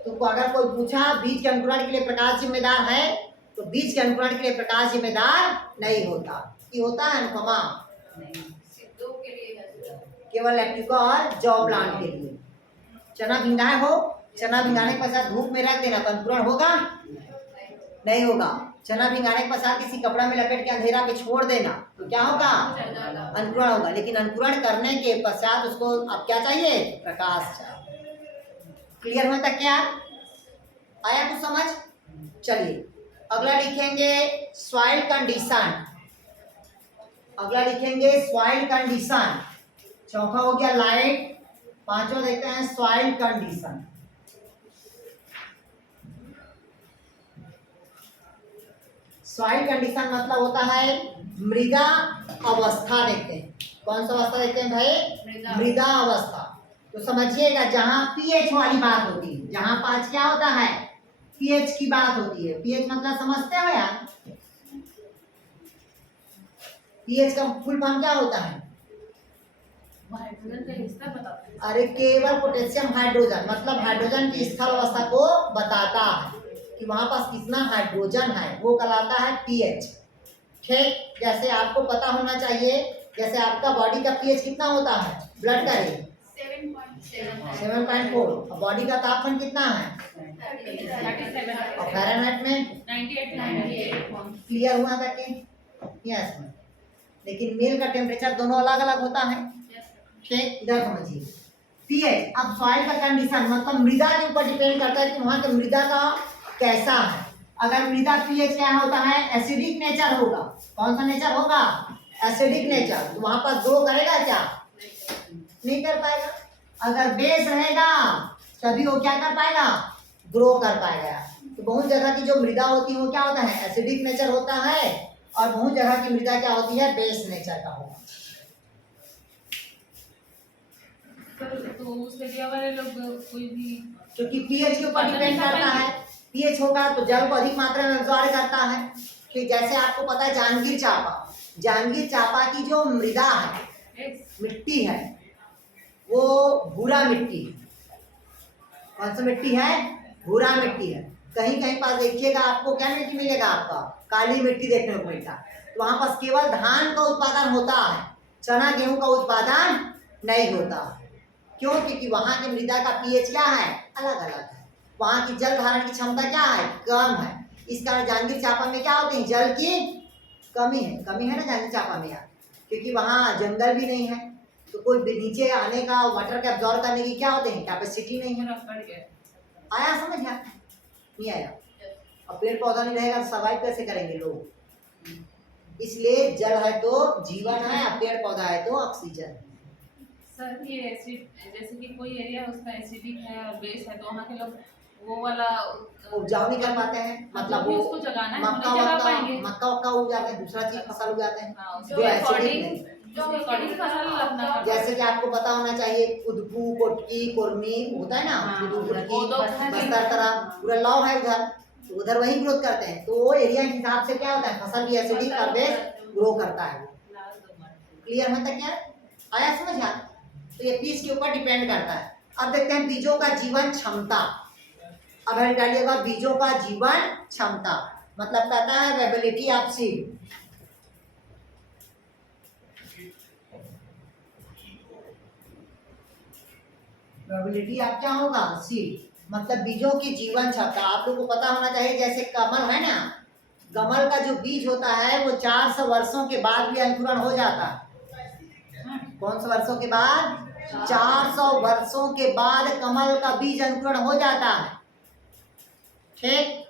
तो अगर कोई पूछा बीज के अंकुरण के लिए प्रकाश जिम्मेदार है, तो बीज के अंकुरण के लिए प्रकाश जिम्मेदार नहीं होता। ये होता है अनुपमा? केवल लैक्टिका और जौ प्लांट के लिए। चना भिंगाए हो, चना भिंगाने के पश्चात धूप में रख देना तो अंकुरण होगा? नहीं होगा। चना भिंगाने के पश्चात किसी कपड़ा में लपेट के अंधेरा पे छोड़ देना तो क्या होगा? अंकुरण होगा। लेकिन अंकुरण करने के पश्चात उसको अब क्या चाहिए? प्रकाश चाहिए। क्लियर हुआ तक? क्या आया कुछ समझ? चलिए अगला लिखेंगे सॉइल कंडीशन। अगला लिखेंगे सॉइल कंडीशन। चौथा हो गया लाइट, पांचवा देखते हैं सॉइल कंडीशन। सॉइल कंडीशन मतलब होता है मृदा अवस्था। देखते हैं कौन सा अवस्था देखते हैं भाई? मृदा अवस्था। तो समझिएगा जहां पीएच वाली बात होती है, जहां 5 क्या होता है? पीएच की बात होती है। पीएच मतलब समझते हो यार? पीएच का फुल फॉर्म क्या होता है? हाइड्रोजन का हिस्सा बताते हैं। अरे केवल पोटेशियम हाइड्रोजन, मतलब हाइड्रोजन की स्थल अवस्था को बताता है कि वहां पास कितना हाइड्रोजन है, वो कहलाता है पीएच। ठीक, जैसे आपको पता होना चाहिए, जैसे आपका बॉडी का पीएच कितना होता है? ब्लड का रेट 7.4। बॉडी का तापमान कितना है? 37 और फ़ारेनहाइट में 98 क्लियर हुआ करके? यस। लेकिन मेल का टेम्परेचर दोनों अलग अलग होता है। ठीक, इधर समझिए पीएच। अब सॉइल का कंडीशन मतलब मृदा के ऊपर डिपेंड करता है कि वहाँ के मृदा का कैसा है। अगर मृदा पीएच क्या होता है? एसिडिक नेचर होगा। कौन सा नेचर होगा? Acidic nature. तो वहाँ पर ग्रो करेगा क्या? नहीं कर पाएगा। अगर बेस रहेगा तभी वो क्या कर पाएगा? ग्रो कर पाएगा। तो बहुत जगह की जो मृदा होती है वो क्या होता है? एसिडिक नेचर होता है, और बहुत जगह की मृदा क्या होती है? बेस नेचर का होगा। तो उस एरिया वाले लोग कोई भी, क्योंकि पीएच के ऊपर डिपेंड करता है। पीएच होगा तो जल को अधिक मात्रा में अब्जॉर्ब करता है। कि जैसे आपको पता है जांजगीर चांपा की जो मृदा है, मिट्टी है, वो भूरा मिट्टी है। कौन सा मिट्टी है? भूरा मिट्टी है। कहीं कहीं पास देखिएगा आपको क्या मिट्टी मिलेगा? आपका काली मिट्टी देखने को मिलता है। तो वहां पास केवल धान का उत्पादन होता है, चना गेहूं का उत्पादन नहीं होता। क्यों? क्योंकि वहां की मृदा का पीएच क्या है? अलग अलग है। वहां की जल धारण की क्षमता क्या है? कम है। इस कारण जांजगीर चांपा में क्या होती है? जल की कमी है ना जांजगीर चांपा में यार, क्योंकि वहाँ जंगल भी नहीं है, तो कोई भी नीचे आने का, वाटर के अब्जॉर्ब करने की क्या होते हैं? कैपेसिटी नहीं है। आया समझ में? नहीं आया? अब पेड़ पौधा नहीं रहेगा तो सर्वाइव कैसे करेंगे लोग? इसलिए जल है तो जीवन है, और पेड़ पौधा है तो ऑक्सीजन। सर ये एसिड, जैसे कि कोई एरिया उसका एसिडिक है और बेस है, तो वहाँ के लोग वो वाला उपजाऊ नहीं कर पाते हैं। मतलब वो उसको जगाना है, मक्का नहीं जगा पाएंगे। वक्का उग जाते हैं, दूसरा चीज फसल उगाते हैं हाँ, जो एसिडिक नहीं। जो अकॉर्डिंग फसल अपना जैसे कि आपको पता होना चाहिए कुदकू, कोटकी, कुर्मी होता है ना, वो तो बस्तर तरह पूरा लॉ है उधर, तो उधर वही ग्रोथ करते हैं। तो वो एरिया के हिसाब से क्या होता है? फसल भी एसिडिक और बेस ग्रो करता है। क्लियर है तक? क्या आया समझ? आ तो ये पीस के ऊपर डिपेंड करता है। अब देखते हैं बीजों का जीवन क्षमता। अब हम डालिएगा बीजों का जीवन क्षमता मतलब कहता है वेबिलिटी ऑफ सीड। वेबिलिटी आप क्या होगा? सीड मतलब बीजों की जीवन क्षमता। आप लोग को पता होना चाहिए, जैसे कमल है ना, कमल का जो बीज होता है वो 400 वर्षों के बाद भी अंकुरण हो जाता है। कौन से वर्षों के बाद? 400 वर्षों के बाद कमल का बीज अंकुरण हो जाता है। ठीक,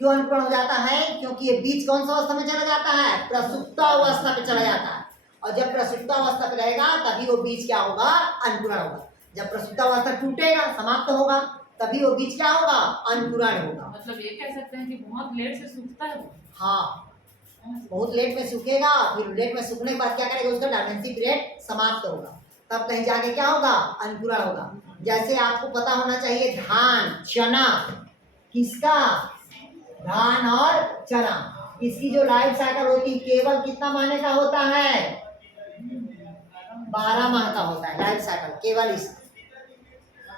क्यों अंकुरण हो जाता है? क्योंकि ये बीज कौन सा अवस्था में चला जाता है? प्रसुप्तावस्था पे चला जाता है। और जब प्रसुप्तावस्था पे रहेगा तभी वो बीज क्या होगा? अंकुरण होगा। जब प्रसुप्तावस्था टूटेगा, समाप्त होगा, तभी वो बीज क्या होगा? अंकुरण होगा। मतलब ये कह सकते हैं कि बहुत लेट से सूखता है वो। हाँ, बहुत लेट में सूखेगा, फिर लेट में सूखने के बाद क्या करेगा? उसका डोर्मेंसी पीरियड समाप्त होगा, तब कहीं जाके क्या होगा? अंकुरण होगा। जैसे आपको पता होना चाहिए धान, चना, किसका? धान और चना, इसकी जो लाइफ साइकिल होती है केवल कितना महीने का होता है? 12 माह का होता है लाइफ साइकिल केवल। इस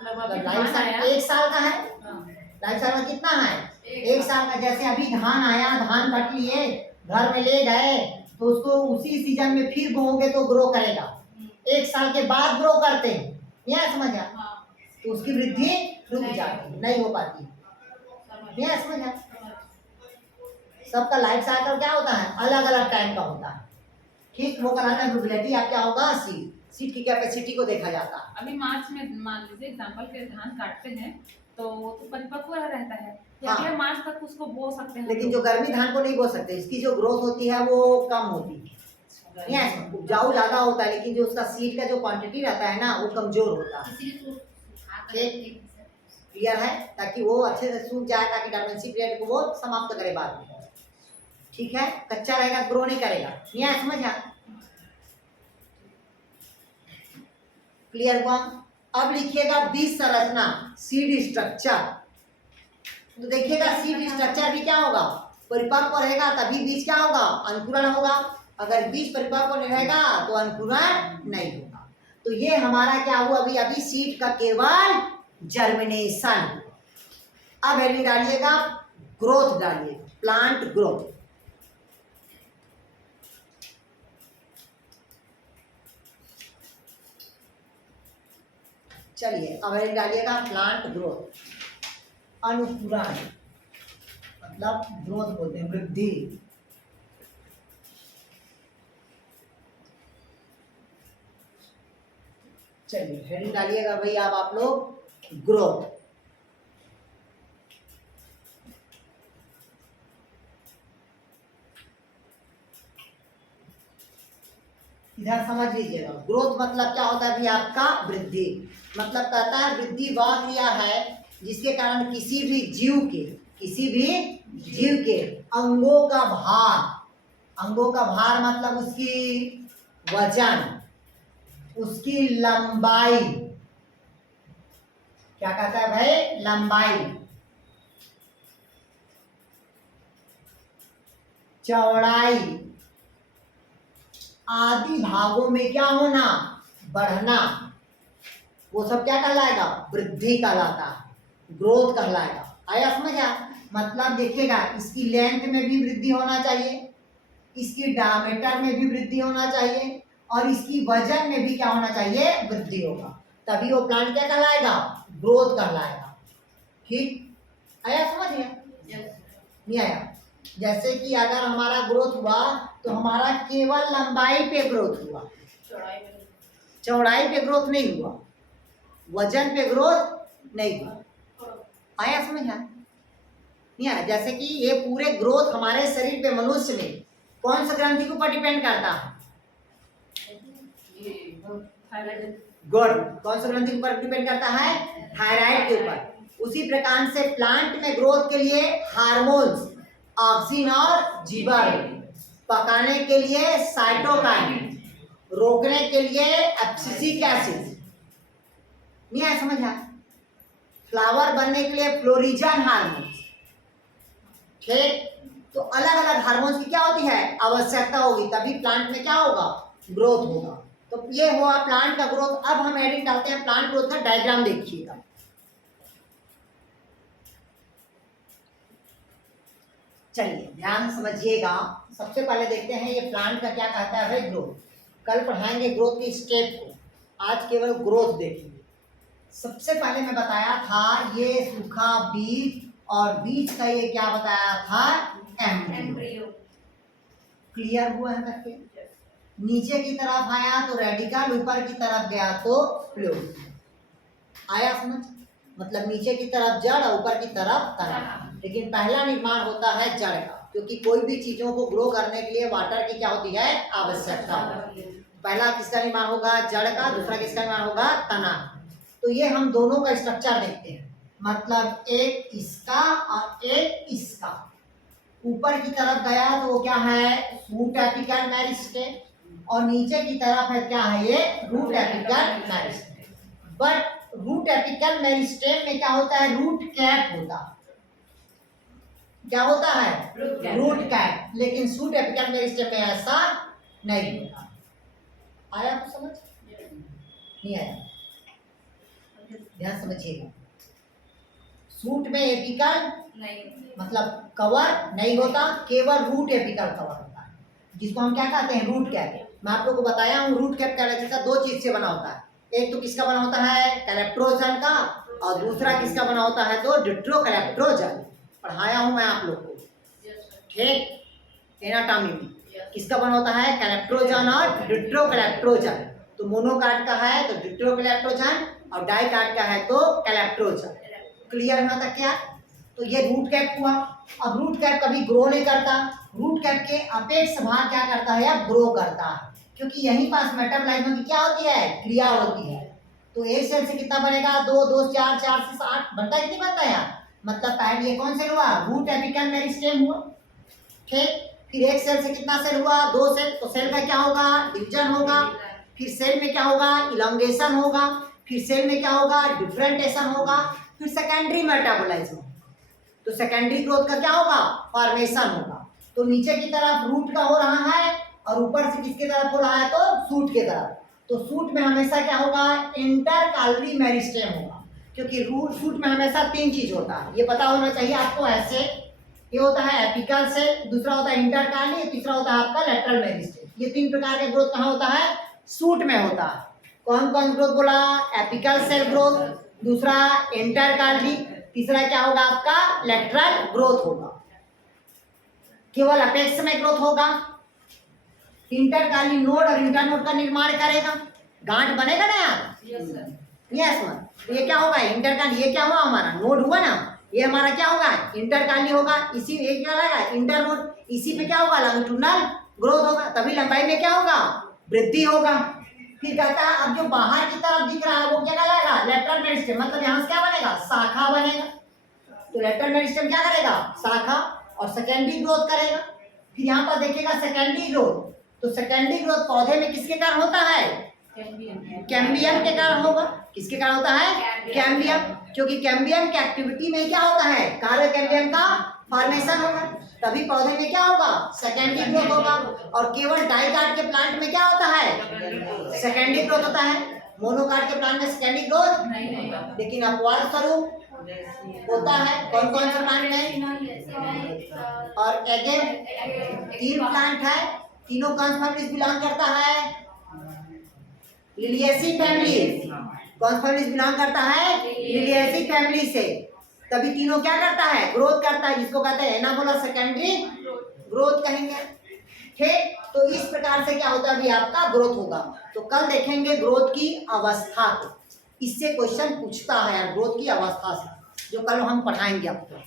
मतलब लाइफ साइकिल 1 साल का है। लाइफ साइकिल कितना है? 1 साल का। जैसे अभी धान आया, धान कट लिए, घर में ले गए, तो उसको उसी सीजन में फिर बोओगे तो ग्रो करेगा। 1 साल के बाद ग्रो करते हैं, नहीं समझ आ? हाँ, तो उसकी वृद्धि रुक नहीं जाती है, होती। नहीं हो पाती, समझ नहीं समझ आ? समझ। सबका लाइफ साइकिल क्या होता है, अलग अलग टाइम का होता है। ठीक, वो कराना है प्रोबेबिलिटी आप क्या होगा, सीड की कैपेसिटी को देखा जाता है। अभी मार्च में मान लीजिए एग्जाम्पल के धान काटते हैं तो वो तो परिपक्व रहता है, या हाँ। अगले मार्च तक उसको बो सकते हैं हम लेकिन लोग। जो गर्मी धान को नहीं बो सकते, इसकी जो ग्रोथ होती है वो कम होती है, नहीं है, उपजाऊ ज्यादा होता है, लेकिन जो उसका सीड का जो क्वांटिटी रहता है ना वो कमजोर होता है। ठीक, क्लियर है, ताकि वो अच्छे से सूख जाए, ताकि डोर्मेंसी पीरियड को वो समाप्त करे बाद में। ठीक है, कच्चा रहेगा ग्रो नहीं करेगा, नहीं है समझ आ? क्लियर हुआ? अब लिखिएगा बीज संरचना, सीड स्ट्रक्चर। तो देखिएगा सीड स्ट्रक्चर भी क्या होगा, परिपक्व रहेगा तभी बीज क्या होगा, अंकुरण होगा। अगर बीज परिपक्व नहीं रहेगा तो अंकुरण नहीं होगा। तो ये हमारा क्या हुआ, अभी अभी सीड का केवल जर्मिनेशन। अब हेडिंग डालिएगा ग्रोथ, डालिएगा प्लांट ग्रोथ। चलिए अब हेडिंग डालिएगा प्लांट ग्रोथ। अनुपुरण मतलब ग्रोथ बोलते हैं, वृद्धि। चलिए हेडिंग डालिएगा भाई आप लोग ग्रोथ। इधर समझ लीजिएगा, ग्रोथ मतलब क्या होता है भी आपका वृद्धि, मतलब कहता है वृद्धि वह क्रिया है जिसके कारण किसी भी जीव के अंगों का भार, अंगों का भार मतलब उसकी वजन, उसकी लंबाई, क्या कहता है भाई, लंबाई, चौड़ाई आदि भागों में क्या होना, बढ़ना, वो सब क्या कहलाएगा, वृद्धि कहलाता है, ग्रोथ कहलाएगा। आया समझ आ? मतलब देखिएगा इसकी लेंथ में भी वृद्धि होना चाहिए, इसकी डायमीटर में भी वृद्धि होना चाहिए, और इसकी वजन में भी क्या होना चाहिए, वृद्धि होगा, तभी वो प्लांट क्या कहलाएगा, ग्रोथ कहलाएगा। ठीक, आया समझ गया? नहीं आया? जैसे कि अगर हमारा ग्रोथ हुआ तो हमारा केवल लंबाई पे ग्रोथ हुआ, चौड़ाई पे ग्रोथ नहीं हुआ, वजन पे ग्रोथ नहीं हुआ। आया समझ आ? नहीं आया? जैसे कि ये पूरे ग्रोथ हमारे शरीर पे, मनुष्य में कौन सा ग्रंथि के ऊपर डिपेंड करता है, गुड, कौन सा ग्रंथि के ऊपर डिपेंड करता है, थायराइड के ऊपर। उसी प्रकार से प्लांट में ग्रोथ के लिए हार्मोन्स, ऑक्सिन और जीवाणु, पकाने के लिए साइटोकाइन, रोकने के लिए एब्सिसिक एसिड, नहीं आया समझ आ? फ्लावर बनने के लिए फ्लोरिजन हार्मोन्स। ठीक, तो अलग अलग हार्मोन्स की क्या होती है, आवश्यकता होगी, तभी प्लांट में क्या होगा, ग्रोथ होगा। तो ये हुआ प्लांट का ग्रोथ। अब हम हेडिंग डालते हैं प्लांट ग्रोथ का डायग्राम, देखिएगा। चलिए ध्यान समझिएगा, सबसे पहले देखते हैं ये प्लांट का क्या कहता है भाई, ग्रोथ। कल पढ़ाएंगे ग्रोथ की स्टेप को, आज केवल ग्रोथ देखेंगे। सबसे पहले मैं बताया था ये सूखा बीज, और बीज का ये क्या बताया था, एम्ब्रियो। क्लियर हुआ है करके? नीचे की तरफ आया तो रेडिकल, ऊपर की तरफ गया तो फ्लूइड। आया समझ? मतलब नीचे की तरफ जड़ और ऊपर की तरफ तना। लेकिन पहला निर्माण होता है जड़ का, क्योंकि कोई भी चीजों को ग्रो करने के लिए वाटर की क्या होती है, आवश्यकता होती है। पहला किसका निर्माण होगा, जड़ का, दूसरा किसका निर्माण होगा, तना। तो ये हम दोनों का स्ट्रक्चर देखते हैं, मतलब एक इसका और एक इसका। ऊपर की तरफ गया तो वो क्या है, रूट एपिकल मेरिस्टेम, और नीचे की तरफ है क्या है, ये root apical meristem. But root apical meristem में क्या होता है, रूट कैप होता है। क्या होता है, रूट कैप। लेकिन शूट एपिकल मेरिस्टेम में ऐसा नहीं होता। आया कुछ समझ? नहीं आया? ध्यान समझिएगा, सूट में एपिकल नहीं, मतलब कवर नहीं होता, केवल रूट एपिकल कवर होता है। जिसको हम क्या कहते हैं, रूट कैप। मैं आप लोगों को बताया हूँ रूट कैप कैरेक्टर दो चीज से बना होता है, एक तो किसका बना होता है, कैलेप्ट्रोजन का, और दूसरा किसका बना होता है, तो डिट्रोकैलेप्ट्रोजन। पढ़ाया हूँ मैं आप लोग को, ठीक, एनाटॉमी में किसका बना होता है, कैलेप्ट्रोजन और डिट्रोकैलेप्ट्रोजन। तो मोनोकार्ड का है तो डिट्रोकैलेप्ट्रोजन और डाइकार्ड का है तो कैलेप्ट्रोजन। क्लियर है तक क्या? तो ये रूट कैप हुआ। अब रूट कैप कभी ग्रो नहीं करता, रूट कैप के अपेक्ष भाग क्या करता है, अब ग्रो करता है, क्योंकि यहीं पास मेटाप्लाज्मा की क्या होती है, क्रिया होती है। तो एक सेल से कितना बनेगा, 2 2 4 4 से 8 बनता है, कितनी बनता है यार, मतलब पहले ये कौन सेल हुआ, रूट एपिकल मेरिस्टेम हुआ, ठीक। फिर एक सेल से कितना सेल हुआ, 2 सेल, तो सेल का क्या होगा, डिवीजन होगा। फिर सेल में क्या होगा, इलोंगेशन होगा। फिर सेल में क्या होगा, डिफरेंटेशन होगा। फिर सेकेंडरी मेटाबॉलिज्म, तो सेकेंडरी ग्रोथ का क्या होगा, फॉर्मेशन होगा। तो नीचे की तरफ रूट का हो रहा है और ऊपर से किसकी तरफ हो रहा है, तो सूट की तरफ। तो सूट में हमेशा क्या होगा, इंटरकालरी मेरिस्टेम होगा, क्योंकि रूट सूट में हमेशा 3 चीज होता है, ये पता होना चाहिए आपको। ऐसे ये होता है एपिकल सेल, दूसरा होता है इंटरकाली, तीसरा होता है आपका लेटरल मेरिस्टेम। ये 3 प्रकार के ग्रोथ कहाँ होता है, सूट में होता है। कौन कौन ग्रोथ बोला, एपिकल सेल ग्रोथ, दूसरा इंटरकाली, तीसरा क्या होगा आपका लेटरल ग्रोथ होगा। केवल अपेक्स में ग्रोथ होगा। इंटरकाली नोड और इंटरनोड का निर्माण करेगा, गांठ बनेगा ना यार, यस सर। तो ये क्या होगा, इंटरकाली, ये क्या हुआ हमारा नोड हुआ ना, ये हमारा क्या होगा, इंटरकाली होगा। इसी एक क्या रहेगा, इंटरनोड, इसी पे क्या होगा, लॉन्गिट्यूडनल ग्रोथ होगा, तभी लंबाई में क्या होगा, वृद्धि होगा। फिर कहता है अब जो बाहर की तरफ दिख रहा है वो क्या कहलाएगा, लेटरल मेरिस्टेम, मतलब यहाँ से क्या बनेगा, शाखा बनेगा। तो लेटरल मेरिस्टेम क्या करेगा, शाखा, और सेकेंडरी ग्रोथ करेगा। फिर यहाँ पर देखिएगा सेकेंडरी ग्रोथ, तो सेकेंडरी ग्रोथ पौधे में किसके कारण होता है, कैम्बियम के कारण होगा। किसके कारण होता है, कैम्बियम, क्योंकि कैम्बियम की एक्टिविटी में क्या होता है, कार्य कैम्बियम का फॉर्मेशन होगा, तभी पौधे में क्या होगा, सेकेंडरी ग्रोथ होगा। और केवल डाइकार्ड के प्लांट में क्या होता है, सेकेंडरी ग्रोथ होता है। मोनोकार्ड के प्लांट में सेकेंडरी ग्रोथ नहीं, लेकिन अपवाद स्वरूप होता है। कौन कौन से प्लांट में, और अगेन 3 प्लांट है, तीनों कौन फैमिली बिलोंग करता है, लिलिएसी फैमिली। कौन फैमिली बिलोंग करता है, लिलिएसी फैमिली से, तभी तीनों क्या करता है, ग्रोथ करता है, जिसको कहते हैं एनाबोलर सेकेंडरी ग्रोथ कहेंगे, ठीक। तो इस प्रकार से क्या होता है, अभी आपका ग्रोथ होगा। तो कल देखेंगे ग्रोथ की अवस्था को, इससे क्वेश्चन पूछता है ग्रोथ की अवस्था से, जो कल हम पढ़ाएंगे आपको।